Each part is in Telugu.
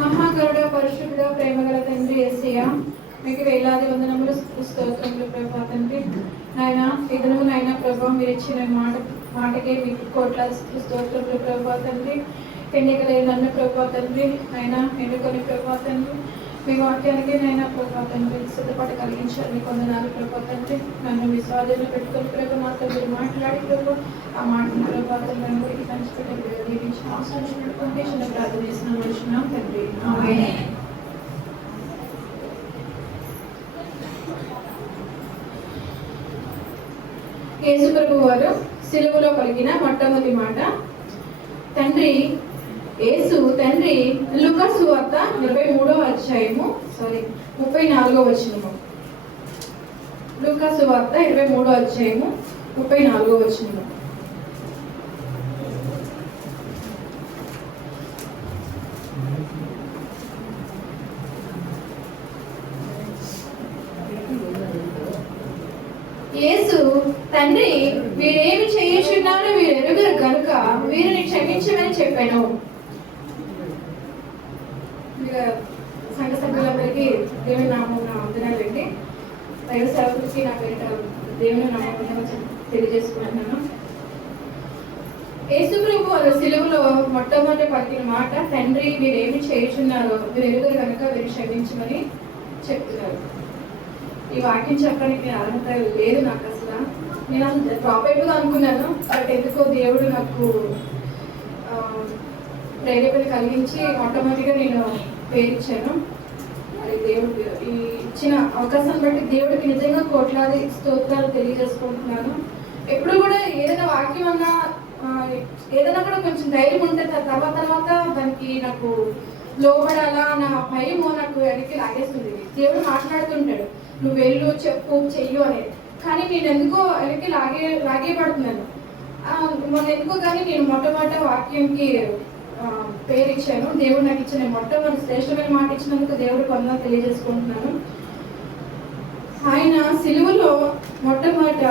మహాగరుడ పరిశుద్ధుడ ప్రేమగల తండ్రి యేసయ్య, మీకు వేలాది వందనములు స్తోత్రములు ప్రభా తండ్రి. నాయన ఈ దినము నాయన ప్రభా మీరు ఇచ్చిన మాటకే మీకు కోట్ల స్తోత్రములు ప్రభా తండ్రి. ఎన్నికలే నన్ను ప్రభా తండ్రి, నాయన ఎన్నుకొని ప్రభా తండ్రి, మీ వాక్యానికి నైనా ప్రభా తండ్రి సిద్ధపాటు కలిగించారు. మీకు వందనాలు ప్రభా తండ్రి. నన్ను మీ స్వాధీనంలో పెట్టుకొని ప్రభా మాతో మీరు మాట్లాడి ప్రభా ఆ మాటను ప్రభా తండ్రి అందరికీ పంచిపెట్టి దీవించి ఆశ్రయించినటువంటి చిన్న ప్రార్థన చేసిన మనుషున్నాం తండ్రి. ఆమేన్. యేసు ప్రభు వారు సిలువలో పలికిన మొట్టమొదటి మాట తండ్రి యేసు తండ్రి లూకా సువార్త 23వ అధ్యాయము 34వ వచనము. లూకా సువార్త 23వ అధ్యాయము 34వ వచనము. యేసు తండ్రి వీరేమి చేయుచున్నారో వీరెరుగరు గనుక వీరిని క్షమించమని చెప్పాను. సంఘ సభ్యులందరికీ దేవుని నామం వందనాలండి. దైవ సేవకులకి నా పేరిట దేవుని నామం తెలియజేసుకుంటున్నాను. యేసు ప్రభు వారు సిలువలో మొట్టమొదటి పలికిన మాట తండ్రి వీరేమి చేయుచున్నారో వీరెరుగరు కనుక వీరు క్షమించమని చెప్తున్నారు. ఈ వాక్యం చెప్పడానికి అర్హత లేదు నాకు అసలు. నేను అసలు డ్రాప్ అయిపోయి అనుకున్నాను. బట్ ఎందుకో దేవుడు నాకు ప్రేరేపణ కలిగించి మొట్టమొదటిగా నేను పేరిచ్చాను. మరి దేవుడు ఈ ఇచ్చిన అవకాశాన్ని బట్టి దేవుడికి నిజంగా కోట్లాది స్తోత్రాలు తెలియజేసుకుంటున్నాను. ఎప్పుడు కూడా ఏదైనా వాక్యం అన్నా ఏదైనా కూడా కొంచెం ధైర్యం ఉంటే తర్వాత దానికి నాకు లోబడాలా నా భయమో నాకు వెనక్కి లాగేస్తుంది. దేవుడు మాట్లాడుతుంటాడు నువ్వు వెళ్ళు చెప్పు చెయ్యు అనేది. కానీ నేను ఎందుకో వెనక్కి లాగేపడుతున్నాను. మొన్న ఎందుకో కానీ నేను మొట్టమొదటి వాక్యంకి పేరిచ్చాను. దేవుడు నాకు ఇచ్చిన మొట్టమొదటి శ్రేష్టమైన మాట ఇచ్చినందుకు దేవుడు కొందరు తెలియజేసుకుంటున్నాను. ఆయన సిలువలో మొట్టమొదట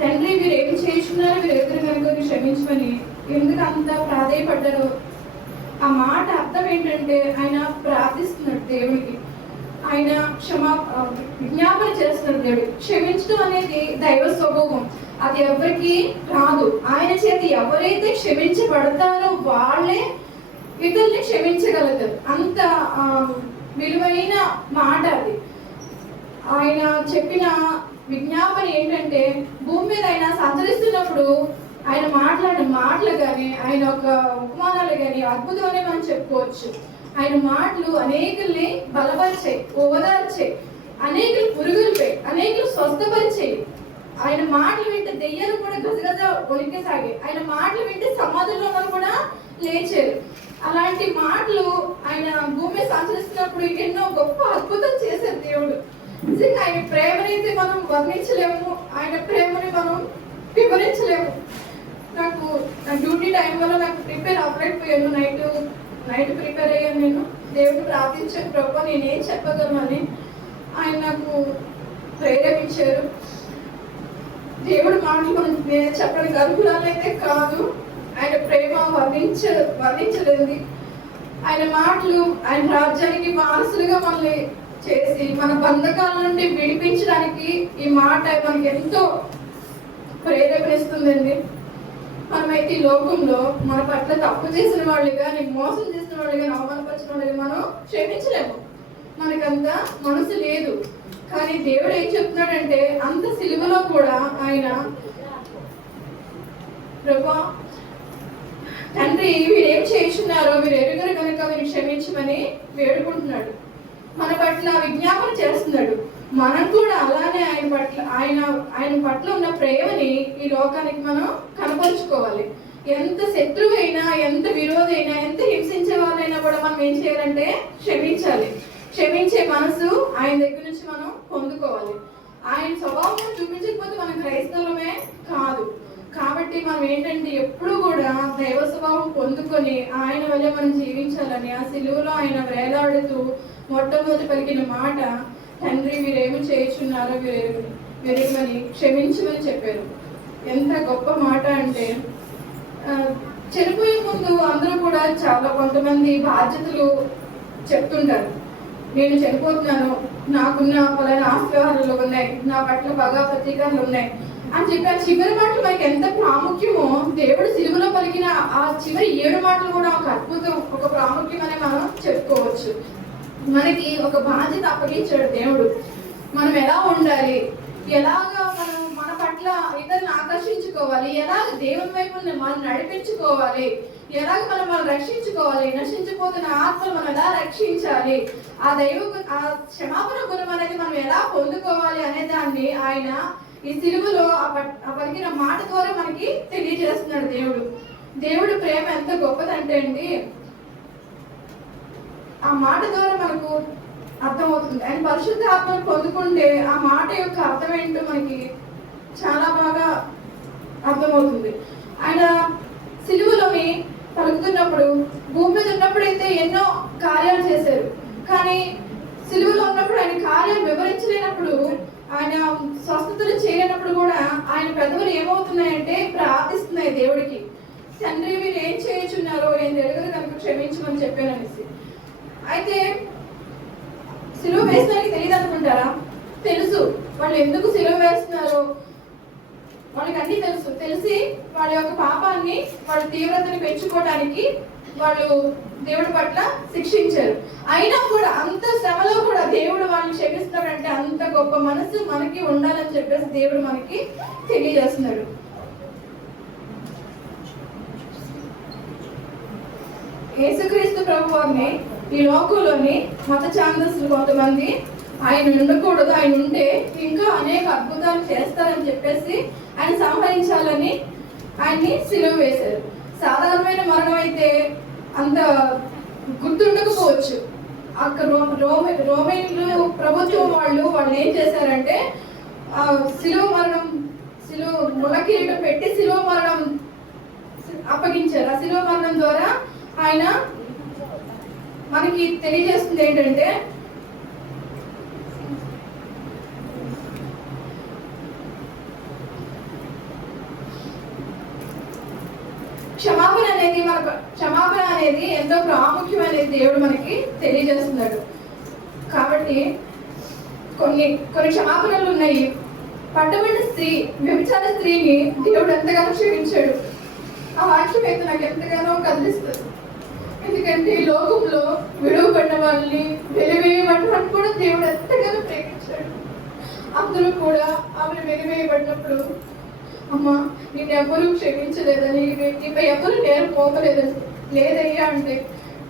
తండ్రి వీరు ఏం చేస్తున్నారో వీరు ఎదురు కనుక క్షమించమని ఎందుకు అంత ప్రాధేయపడ్డారో ఆ మాట అర్థం ఏంటంటే ఆయన ప్రార్థిస్తున్నాడు దేవుడికి. ఆయన విజ్ఞాపన చేస్తున్నాడు. దేవుడు క్షమించడం అనేది దైవ స్వభావం. అది ఎవరికి రాదు. ఆయన చేతి ఎవరైతే క్షమించబడతారో వాళ్ళే ఇతరుల్ని క్షమించగలుగుతారు. అంత విలువైన మాట అది. ఆయన చెప్పిన విజ్ఞాపన ఏంటంటే భూమి మీద ఆయన సంచరిస్తున్నప్పుడు ఆయన మాట్లాడిన మాటలు కానీ ఆయన ఒక ఉపమానాలు కానీ అద్భుతమనే మనం చెప్పుకోవచ్చు. ఆయన మాటలు అనేకుల్ని బలపరిచాయి, ఓదార్చాయి, అనేకులు పురుగులపై అనేకులు స్వస్థపరిచాయి. ఆయన మాటలు వింటే దెయ్యాలు కూడా గజగజ వణికసాగాయి. ఆయన మాటలు వింటే సమాధుల్లో కూడా లేచారు. అలాంటి మాటలు ఆయన భూమి సంచరిస్తున్నప్పుడు ఎన్నో గొప్ప అద్భుతం చేశారు దేవుడు. నిజంగా ఆయన ప్రేమనైతే మనం వర్ణించలేము, ఆయన ప్రేమని మనం వివరించలేము. నాకు నా డ్యూటీ టైం వల్ల నాకు ప్రిపేర్ అవ్వలేకపోయాను. నైట్ ప్రిపేర్ అయ్యాను. నేను దేవుడు ప్రార్థించాను ప్రభు నేనేం చెప్పగలమని. ఆయన నాకు ప్రేరేపించారు. దేవుడు మాటలు మనం చెప్పడానికి అర్హులైతే కాదు. ఆయన ప్రేమ వర్ణించలేదు. ఆయన మాటలు ఆయన రాజ్యానికి వారసులుగా మనల్ని చేసి మన బంధకాల నుండి విడిపించడానికి ఈ మాట మనకి ఎంతో ప్రేరేపణిస్తుందండి. మనమైతే ఈ లోకంలో మన పట్ల తప్పు చేసిన వాళ్ళు కానీ మోసం చేసిన వాళ్ళు కానీ అవమానపరిచిన వాళ్ళు మనం క్షమించలేము. మనకంత మనసు లేదు. కానీ దేవుడు ఏం చెప్తున్నాడంటే అంత సిలువలో కూడా ఆయన ప్రభా తండ్రి వీరేం చేస్తున్నారో వీరు ఎరుగరు కనుక వీరు క్షమించమని వేడుకుంటున్నాడు. మన పట్ల విజ్ఞాపన చేస్తున్నాడు. మనం కూడా అలానే ఆయన పట్ల ఉన్న ప్రేమని ఈ లోకానికి మనం కనపరుచుకోవాలి. ఎంత శత్రువైనా ఎంత విరోధైనా ఎంత హింసించే వాళ్ళైనా కూడా మనం ఏం చేయాలంటే క్షమించాలి. క్షమించే మనసు ఆయన దగ్గర నుంచి మనం పొందుకోవాలి. ఆయన స్వభావం చూపించకపోతే మనం క్రైస్తవులమే కాదు. కాబట్టి మనం ఏంటంటే ఎప్పుడు కూడా దైవ స్వభావం పొందుకొని ఆయన వల్ల మనం జీవించాలని ఆ సిలువలో ఆయన వేలాడుతూ మొట్టమొదటి పలికిన మాట తండ్రి వీరేమి చేయుచున్నారో వీరేమని క్షమించమని చెప్పారు. ఎంత గొప్ప మాట అంటే చనిపోయే ముందు అందరూ కూడా చాలా కొంతమంది బాధ్యతలు చెప్తుంటారు, నేను చనిపోతున్నాను, నాకున్న పలానా ఆస్తి వ్యవహారాలు ఉన్నాయి, నా పట్ల పగా ప్రతీకారాలు ఉన్నాయి అని చెప్పి ఆ చివరి మాటలు మనకి ఎంత ప్రాముఖ్యమో దేవుడు సిలువలో పలికిన ఆ చివరి 7 మాటలు కూడా ఒక అద్భుతం, ఒక ప్రాముఖ్యం అని మనం చెప్పుకోవచ్చు. మనకి ఒక బాధ్యత అప్పగించాడు దేవుడు. మనం ఎలా ఉండాలి, ఎలాగా మనం మన పట్ల ఇతరులను ఆకర్షించుకోవాలి, ఎలాగ దేవుని వైపు మనం నడిపించుకోవాలి, ఎలాగ మనం రక్షించుకోవాలి, నశించిపోతున్న ఆత్మలు మనం ఎలా రక్షించాలి, ఆ ఆ క్షమాపణ గుణం అనేది మనం ఎలా పొందుకోవాలి అనే దాన్ని ఆయన ఈ సిలువలో ఆ పలికిన మాట ద్వారా మనకి తెలియజేస్తున్నాడు. దేవుడు ప్రేమ ఎంత గొప్పదంటే అండి, ఆ మాట ద్వారా మనకు అర్థమవుతుంది. ఆయన పరిశుద్ధ ఆత్మను పొందుకుంటే ఆ మాట యొక్క అర్థం ఏంటో మనకి చాలా బాగా అర్థమవుతుంది. ఆయన సిలువలోని పలుకుతున్నప్పుడు, భూమి మీద ఉన్నప్పుడైతే ఎన్నో కార్యాలు చేశారు, కానీ సిలువలో ఉన్నప్పుడు ఆయన కార్యాలు వివరించలేనప్పుడు, ఆయన స్వస్థతలు చేయనప్పుడు కూడా ఆయన పెదవులు ఏమవుతున్నాయంటే ప్రార్థిస్తున్నాయి దేవుడికి, తండ్రి వీరు ఏం చేయించున్నారో ఏం తెలియదు కనుక క్షమించమని చెప్పాననేసి. అయితే సిలువ వేసడానికి తెలియదు అనుకుంటారా? తెలుసు. వాళ్ళు ఎందుకు సిలువ వేస్తున్నారో వాళ్ళకి అన్ని తెలిసి వాళ్ళ యొక్క పాపాన్ని, వాళ్ళ తీవ్రతని పెంచుకోవడానికి వాళ్ళు దేవుడి పట్ల శిక్షించారు. అయినా కూడా అంత శ్రమలో కూడా దేవుడు వాళ్ళని క్షమిస్తాడంటే అంత గొప్ప మనసు మనకి ఉండాలని చెప్పేసి దేవుడు మనకి తెలియజేస్తున్నాడు. యేసుక్రీస్తు ప్రభు వారిని ఈ లోకంలోని మత ఛాందస్సులు కొంతమంది ఆయన ఉండకూడదు, ఆయన ఉంటే ఇంకా అనేక అద్భుతాలు చేస్తారని చెప్పేసి ఆయన సంహరించాలని ఆయన్ని సిలువ వేశారు. సాధారణమైన మరణం అయితే అంత గుర్తుండకపోవచ్చు. అక్కడ రోమేన్లు ప్రభుత్వం వాళ్ళు ఏం చేశారంటే సిలువ ముళ్ళకిరీటం పెట్టి సిలువ మరణం అప్పగించారు. ఆ సిలువ మరణం ద్వారా ఆయన మనకి తెలియజేస్తుంది ఏంటంటే క్షమాపణ అనేది ఎంతో ప్రాముఖ్యమైనది దేవుడు మనకి తెలియజేస్తున్నాడు. కాబట్టి కొన్ని క్షమాపణలు ఉన్నాయి. పట్టబడిన స్త్రీ, వ్యభిచార స్త్రీని దేవుడు ఎంతగానో క్షమించాడు. ఆ వాక్యం అయితే నాకు ఎంతగానో కదిలిస్తుంది. ఎందుకంటే ఈ లోకంలో విడువబడిన వాళ్ళని, వెలివేయబడిన వాళ్ళని కూడా దేవుడు ఎంతగానో ప్రేమించాడు. అందరూ కూడా ఆమెను వెలివేయబడినప్పుడు, అమ్మా నేను ఎవరు క్షమించలేదని, నీపై ఎవరు నేరు పోకలేదని, లేదయ్యా అంటే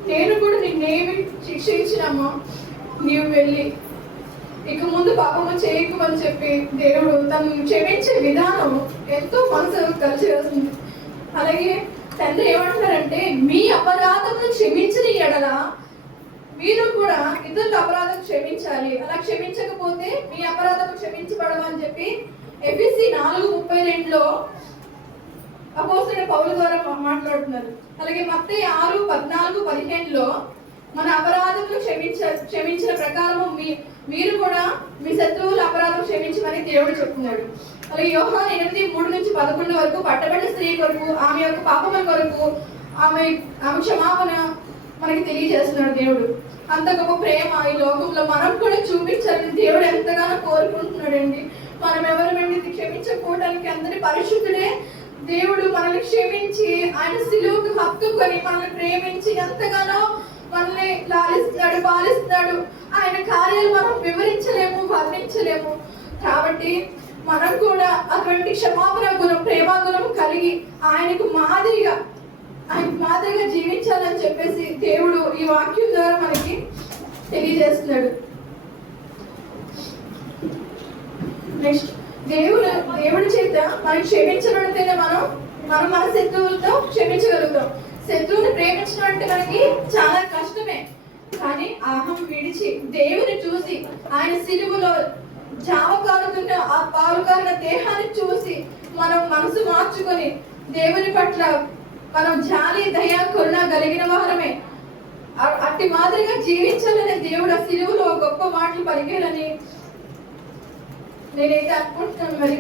నేను కూడా నిన్నేమి శిక్షించినమ్మా, నీవు వెళ్ళి ఇక ముందు పాపము చేయకమని చెప్పి దేవుడు తను క్షమించే విధానం ఎంతో మనసు కలిసి వస్తుంది. అలాగే తండ్రి ఏమంటున్నారంటే, మీ అపరాధమును క్షమించిన ఎడల మీరు కూడా ఇతరుల అపరాధం క్షమించాలి, అలా క్షమించకపోతే మీ అపరాధం క్షమించబడమని చెప్పి ఎఫెసీ 4:32లో అపోస్తలుడైన పౌలు ద్వారా మాట్లాడుతున్నారు. అలాగే మత్తయి 6:14-15లో మన అపరాధములు క్షమించిన ప్రకారము మీరు కూడా మీ శత్రువుల అపరాధం క్షమించమని దేవుడు చెప్తున్నాడు. అలాగే యోహాను 8:3-11 వరకు పట్టబడిన స్త్రీ కొరకు, ఆమె యొక్క పాపముల కొరకు ఆమె క్షమాపణ మనకి తెలియజేస్తున్నాడు దేవుడు. అంత గొప్ప ప్రేమ ఈ లోకంలో మనం కూడా చూపించాలని దేవుడు ఎంతగానో కోరుకుంటున్నాడండి. మనం ఎవరిని క్షమించకపోవడానికి అందరి పరిశుద్ధుడే దేవుడు మనల్ని క్షమించి ఆయన సిలువకు హత్తుకొని మనల్ని ప్రేమించి ఎంతగానో మనల్ని లాలిస్తున్నాడు, పాలిస్తున్నాడు. ఆయన కార్యాలు మనం వివరించలేము, వర్ణించలేము. కాబట్టి మనం కూడా అటువంటి క్షమాపణ గుణం, ప్రేమ గుణం కలిగి ఆయనకు మాదిరిగా జీవించాలని చెప్పేసి దేవుడు ఈ వాక్యం ద్వారా మనకి తెలియజేస్తున్నాడు. నెక్స్ట్, దేవుడి చేత మనం క్షమించబడితేనే మనం మన శత్రువులతో క్షమించగలుగుతాం. శత్రువుని ప్రేమించడం అంటే మనకి చాలా కష్టమే, కానీ అహం విడిచి దేవుని చూసి ఆయన సిలువలో జావ కారుతున్న ఆ పాలుగారిన దేహాన్ని చూసి మనం మనసు మార్చుకొని దేవుని పట్ల మనం జాలి, దయ, కరుణ కలిగిన వారమే. అట్టి మాదిరిగా జీవించాలనే దేవుడు ఆ సిలువలో గొప్ప మాటలు పలికారని నేనైతే అనుకుంటున్నాను. మరి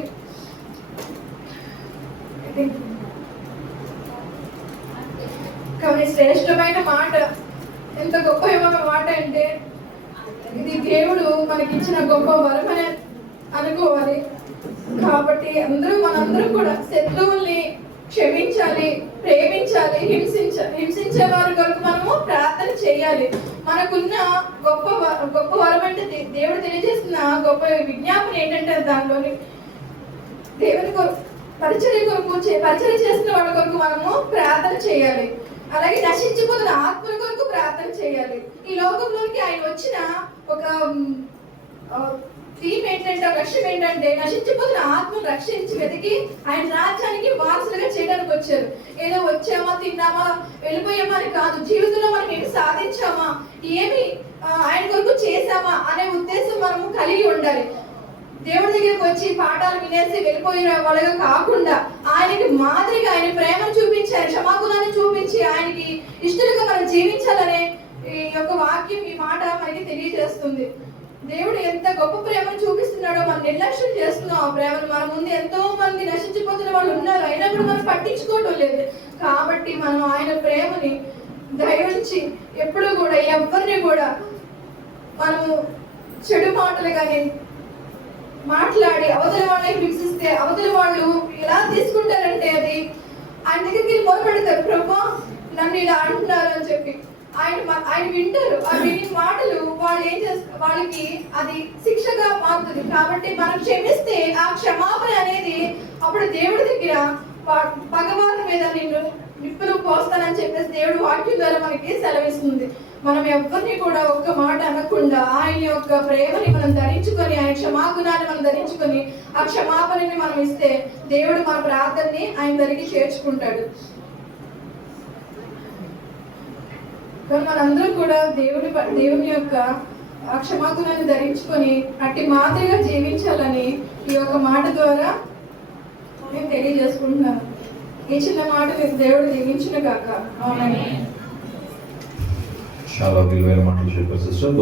కానీ శ్రేష్టమైన మాట, ఎంత గొప్ప మాట దేవుడు మనకిచ్చిన గొప్ప వరమని అనుకోవాలి. కాబట్టి మనందరం కూడా శత్రువుల్ని క్షమించాలి, ప్రేమించాలి, హింసించే వారి కొరకు మనము ప్రార్థన చేయాలి. మనకున్న గొప్ప వరం అంటే దేవుడు తెలియజేస్తున్న గొప్ప విజ్ఞాపన ఏంటంటే దానిలోని దేవుని పరిచర్య చేస్తున్న వాళ్ళ కొరకు మనము ప్రార్థన చేయాలి. అలాగే నశించిపోతున్న ఆత్మల కొరకు ప్రార్థన చేయాలి. ఈ లోకంలోనికి ఆయన వచ్చిన ఒక థీమ్ ఏంటంటే, లక్ష్యం ఏంటంటే నశించిపోతున్న ఆత్మను రక్షించి వెతికి ఆయన రాజ్యానికి వారసులుగా చేయడానికి వచ్చారు. ఏదో వచ్చామా, తిన్నామా, వెళ్ళిపోయామా అని కాదు. జీవితంలో మనం ఏమి సాధించామా, ఏమి ఆయన కొరకు చేశామా అనే ఉద్దేశం మనము కలిగి ఉండాలి. దేవుడి దగ్గరికి వచ్చి పాఠాలు వినేసి వెళ్ళిపోయిన వాళ్ళగా కాకుండా ఆయనకి మాదిరిగా ఆయన ప్రేమను చూపించి, ఆయన క్షమాగుణాన్ని చూపించి ఆయనకి ఇష్టలుగా మనం జీవించాలనే ఈ యొక్క వాక్యం, ఈ మాట మనకి తెలియజేస్తుంది. దేవుడు ఎంత గొప్ప ప్రేమను చూపిస్తున్నాడో మనం నిర్లక్ష్యం చేస్తున్నాం. ఆ ప్రేమను మన ముందు ఎంతో మంది నశించిపోతున్న వాళ్ళు ఉన్నారు, అయినా కూడా మనం పట్టించుకోవటం లేదు. కాబట్టి మనం ఆయన ప్రేమని దయవుంచి ఎప్పుడు కూడా ఎవరిని కూడా మనము చెడు మాటలు కానీ మాట్లాడి అవతల వాళ్ళని హింసిస్తే అవతల వాళ్ళు ఎలా తీసుకుంటారంటే అది ఆయన దగ్గరికి మొదలుపెడతారు. ప్రభా నన్ను ఇలా అంటున్నారు అని చెప్పి ఆయన వింటారు. ఆ విని మాటలు వాళ్ళు ఏం చేస్తారు, వాళ్ళకి అది శిక్షగా మారుతుంది. కాబట్టి మనం క్షమిస్తే ఆ క్షమాపణ అనేది అప్పుడు దేవుడి దగ్గర పగవారి మీద నిన్ను నిప్పులు పోస్తానని చెప్పేసి దేవుడు వాక్యం ద్వారా మనకి సెలవిస్తుంది. మనం ఎవరిని కూడా ఒక్క మాట అనకుండా ఆయన యొక్క ప్రేమని మనం ధరించుకొని, ఆయన క్షమాగుణాన్ని మనం ధరించుకొని ఆ క్షమాపణని మనం ఇస్తే దేవుడు మన ప్రార్థనని ఆయన దగ్గరికి చేర్చుకుంటాడు. మనందరం కూడా దేవుని యొక్క క్షమాగుణాన్ని ధరించుకొని అట్టి మాదిరిగా జీవించాలని ఈ యొక్క మాట ద్వారా నేను తెలియజేసుకుంటున్నాను. ఈ చిన్న మాట మీకు దేవుడు దీవించును గాక. అవునండి. చాలా విలువైన మాటలు చెప్పారు సిస్టర్.